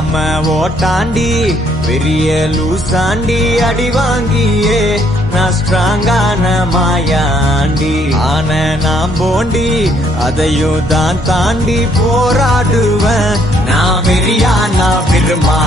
ஆம ஓட்டாண்டி பெரிய லூசாண்டி அடி வாங்கியே நான் ஸ்ட்ராங்கான மாயாண்டி ஆன நான் போண்டி அதையும் தான் தாண்டி போராடுவேன் நான் வெறியா நான் பெருமா